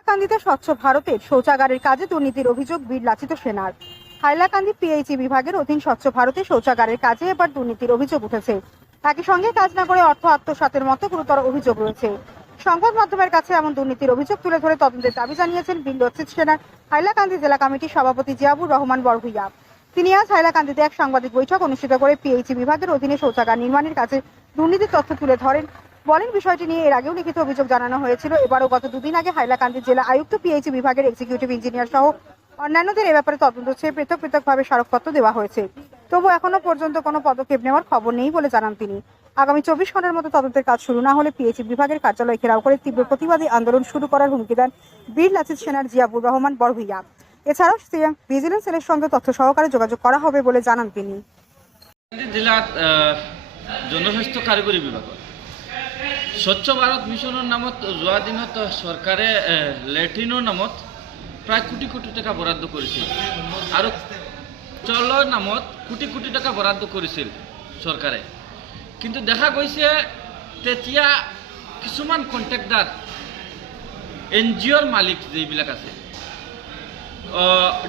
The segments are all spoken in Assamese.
হাইলাকান্দিতে স্বচ্ছ ভারতের শৌচাগারের কাজে দুর্নীতির অভিযোগ বীর লাচিত সেনার। হাইলাকান্দি পিএইচই বিভাগের অধীন স্বচ্ছ ভারতের শৌচাগারের কাজে এবার দুর্নীতির অভিযোগ উঠেছে। একই সঙ্গে কাজ না করে অর্থ আত্মসাতের মতো গুরুতর অভিযোগ রয়েছে। সংবাদ মাধ্যমের কাছে এমন দুর্নীতির অভিযোগ তুলে ধরে তদন্তের দাবি জানিয়েছেন বীর লাচিত সেনার হাইলাকান্দি জেলা কমিটির সভাপতি জিয়াবুর রহমান বড়ভূইয়া। তিনি আজ হাইলাকান্দিতে এক সাংবাদিক বৈঠক অনুষ্ঠিত করে পিএইচই বিভাগের অধীনে শৌচাগার নির্মাণের কাজে দুর্নীতির তথ্য তুলে ধরেন। বলেন, বিষয়টি নিয়ে এর আগেও লিখিত অভিযোগ জানানো হয়েছিল। এবারও গত দুদিন আগে হাইলাকান্দি জেলা আয়ুক্ত পিএইচই বিভাগের এক্সিকিউটিভ ইঞ্জিনিয়ার সহ অন্যান্যদের এ ব্যাপারে তদন্ত চেয়ে পৃথকভাবে স্মারকপত্র দেওয়া হয়েছে। তবু এখনো পর্যন্ত কোনো পদক্ষেপ নেওয়ার খবর নেই বলে জানান তিনি। আগামী 24 ঘন্টার মতো তদন্তের কাজ শুরু না হলে পিএইচই বিভাগের কার্যালয় ঘেরাও করে তীব্র প্রতিবাদী আন্দোলন শুরু করার হুমকি দেন বীর লাচিত সেনার জিয়াবুর রহমান বড়ভূইয়া। এছাড়াও সিএম ভিজিলেন্স সেলের সঙ্গে তথ্য সহকারে যোগাযোগ করা হবে বলে জানান তিনি। জেলার জনস্বাস্থ্য কাৰিগৰী বিভাগ স্বচ্ছ ভাৰত মিছনৰ নামত যোৱা দিনত চৰকাৰে লেট্ৰিনৰ নামত প্ৰায় কোটি কোটি টকা বৰাদ্দ কৰিছিল আৰু চলৰ নামত কোটি কোটি টকা বৰাদ্দ কৰিছিল চৰকাৰে। কিন্তু দেখা গৈছে তেতিয়া কিছুমান কণ্ট্ৰেক্টাৰ NGOৰ মালিক যিবিলাক আছে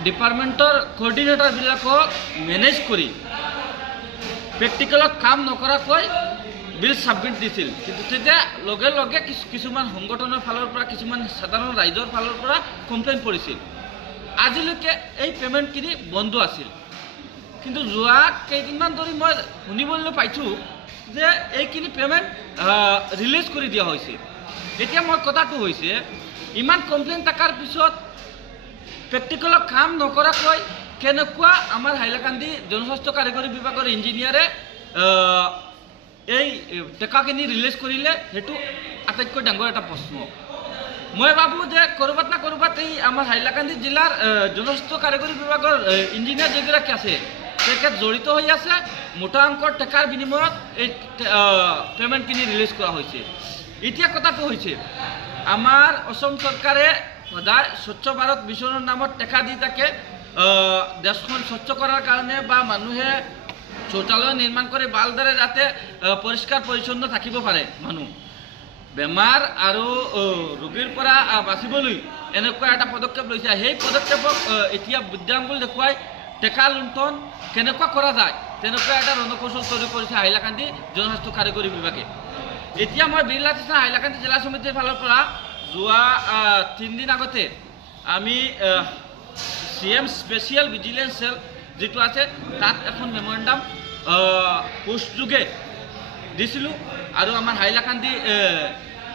ডিপাৰ্টমেণ্টৰ কোঅৰ্ডিনেটৰবিলাকক মেনেজ কৰি প্ৰেক্টিকেলত কাম নকৰাকৈ বিল ছাবমিট দিছিল। কিন্তু তেতিয়া লগে লগে কিছুমান সংগঠনৰ ফালৰ পৰা কিছুমান সাধাৰণ ৰাইজৰ ফালৰ পৰা কমপ্লেইন কৰিছিল। আজিলৈকে এই পে'মেণ্টখিনি বন্ধ আছিল। কিন্তু যোৱা কেইদিনমান ধৰি মই শুনিবলৈ পাইছোঁ যে এইখিনি পে'মেণ্ট ৰিলিজ কৰি দিয়া হৈছে। এতিয়া মই কথাটো হৈছে ইমান কমপ্লেইন থকাৰ পিছত প্ৰেক্টিকেলত কাম নকৰাকৈ কেনেকুৱা আমাৰ হাইলাকান্দি জনস্বাস্থ্য কাৰিগৰী বিভাগৰ ইঞ্জিনিয়াৰে এই টকাখিনি ৰিলিজ কৰিলে, সেইটো আটাইতকৈ ডাঙৰ এটা প্ৰশ্ন। মই ভাবোঁ যে ক'ৰবাত না ক'ৰবাত এই আমাৰ হাইলাকান্দি জিলাৰ জনস্বাস্থ্য কাৰিগৰী বিভাগৰ ইঞ্জিনিয়াৰ যিগৰাকী আছে তেখেত জড়িত হৈ আছে। মোটা অংকৰ টকাৰ বিনিময়ত এই পে'মেণ্টখিনি ৰিলিজ কৰা হৈছে। এতিয়া কথাটো হৈছে আমাৰ অসম চৰকাৰে সদায় স্বচ্ছ ভাৰত মিছনৰ নামত টকা দি থাকে দেশখন স্বচ্ছ কৰাৰ কাৰণে বা মানুহে শৌচালয় নিৰ্মাণ কৰি ভালদৰে যাতে পৰিষ্কাৰ পৰিচ্ছন্ন থাকিব পাৰে, মানুহ বেমাৰ আৰু ৰোগীৰ পৰা বাচিবলৈ এনেকুৱা এটা পদক্ষেপ লৈছে। সেই পদক্ষেপক এতিয়া বৃদ্ধাঙ্গুল দেখুৱাই টেকা লুণ্ঠন কেনেকুৱা কৰা যায় তেনেকুৱা এটা ৰণকৌশল তৈৰি কৰিছে হাইলাকান্দি জনস্বাস্থ্য কাৰিগৰী বিভাগে। এতিয়া মই বীৰ লাচিত সেনা হাইলাকান্দি জিলা সমিতিৰ ফালৰ পৰা যোৱা 3 দিন আগতে আমি CM স্পেচিয়েল ভিজিলেন্স সেল যিটো আছে তাত এখন মেমৰেণ্ডাম পোষ্টযোগে দিছিলোঁ আৰু আমাৰ হাইলাকান্দি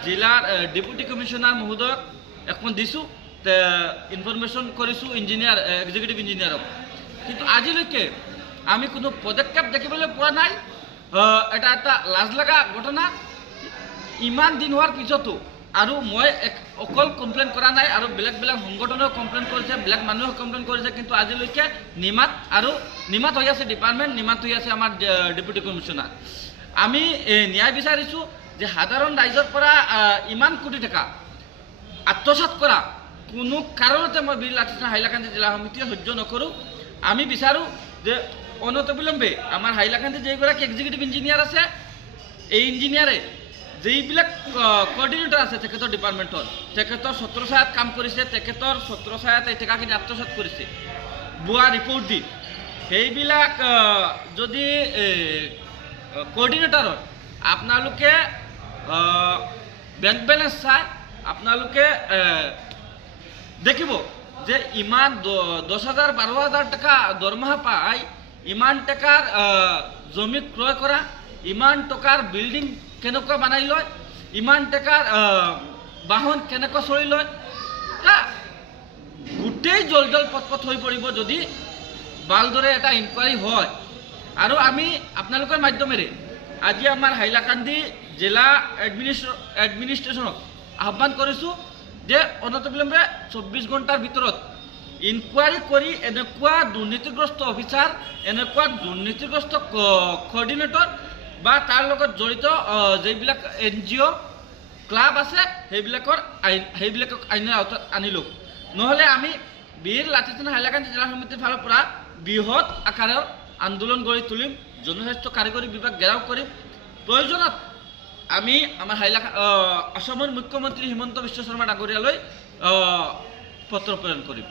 জিলাৰ ডেপুটি কমিশ্যনাৰ মহোদয়ক এখন দিছোঁ, ইনফৰমেশ্যন কৰিছোঁ ইঞ্জিনিয়াৰ এক্সিকিউটিভ ইঞ্জিনিয়াৰক। কিন্তু আজিলৈকে আমি কোনো পদক্ষেপ দেখিবলৈ পোৱা নাই। এটা লাজ লগা ঘটনা। ইমান দিন হোৱাৰ পিছতো আৰু মই অকল কমপ্লেইন কৰা নাই, আৰু বেলেগ সংগঠনেও কমপ্লেইন কৰিছে, বেলেগ মানুহেও কমপ্লেইন কৰিছে। কিন্তু আজিলৈকে নিমাত হৈ আছে ডিপাৰ্টমেণ্ট, নিমাত হৈ আছে আমাৰ ডেপুটি কমিশ্যনাৰ। আমি ন্যায় বিচাৰিছোঁ যে সাধাৰণ ৰাইজৰ পৰা ইমান কোটি টকা আত্মসাৎ কৰা কোনো কাৰণতে মই বীৰ লাচিত সেনা হাইলাকান্দি জিলা সমিতিয়ে সহ্য নকৰোঁ। আমি বিচাৰোঁ যে অনতিবিলম্বে আমাৰ হাইলাকান্দি যিগৰাকী এক্সিকিউটিভ ইঞ্জিনিয়াৰ আছে এই ইঞ্জিনিয়াৰে যিবিলাক কোঅৰ্ডিনেটৰ আছে তেখেতৰ ডিপাৰ্টমেণ্টৰ তেখেতৰ ছত্ৰছায়াত কাম কৰিছে, তেখেতৰ ছত্ৰছায়াত এই টকাখিনি আত্মসাৎ কৰিছে ভুৱা ৰিপৰ্ট দি, সেইবিলাক যদি কোঅৰ্ডিনেটৰৰ আপোনালোকে বেংক বেলেঞ্চ চাই আপোনালোকে দেখিব যে ইমান 10,000-12,000 টকা দৰমহা পাই ইমান টকাৰ জমি ক্ৰয় কৰা, ইমান টকাৰ বিল্ডিং কেনেকুৱা বনাই লয়, ইমান টকাৰ বাহন কেনেকুৱা চলি লয়, গোটেই জল পটপট হৈ পৰিব যদি ভালদৰে এটা ইনকুৱাৰী হয়। আৰু আমি আপোনালোকৰ মাধ্যমেৰে আজি আমাৰ হাইলাকান্দি জিলা এডমিনিষ্ট্ৰেশ্যনক আহ্বান কৰিছোঁ যে অনতিবিলম্বে 24 ঘণ্টাৰ ভিতৰত ইনকুৱাৰী কৰি এনেকুৱা দুৰ্নীতিগ্ৰস্ত অফিচাৰ, এনেকুৱা দুৰ্নীতিগ্ৰস্ত কোঅৰ্ডিনেটৰ বা তাৰ লগত জড়িত যিবিলাক NGO ক্লাব আছে সেইবিলাকক আইনৰ আওতাত আনি লওক। নহ'লে আমি বীৰ লাচিত সেনা হাইলাকান্দি জিলা সমিতিৰ ফালৰ পৰা বৃহৎ আকাৰৰ আন্দোলন গঢ়ি তুলিম, জনস্বাস্থ্য কাৰিগৰী বিভাগ ঘেৰাও কৰিম, প্ৰয়োজনত আমি আমাৰ অসমৰ মুখ্যমন্ত্ৰী হিমন্ত বিশ্ব শৰ্মা ডাঙৰীয়ালৈ পত্ৰ প্ৰেৰণ কৰিম।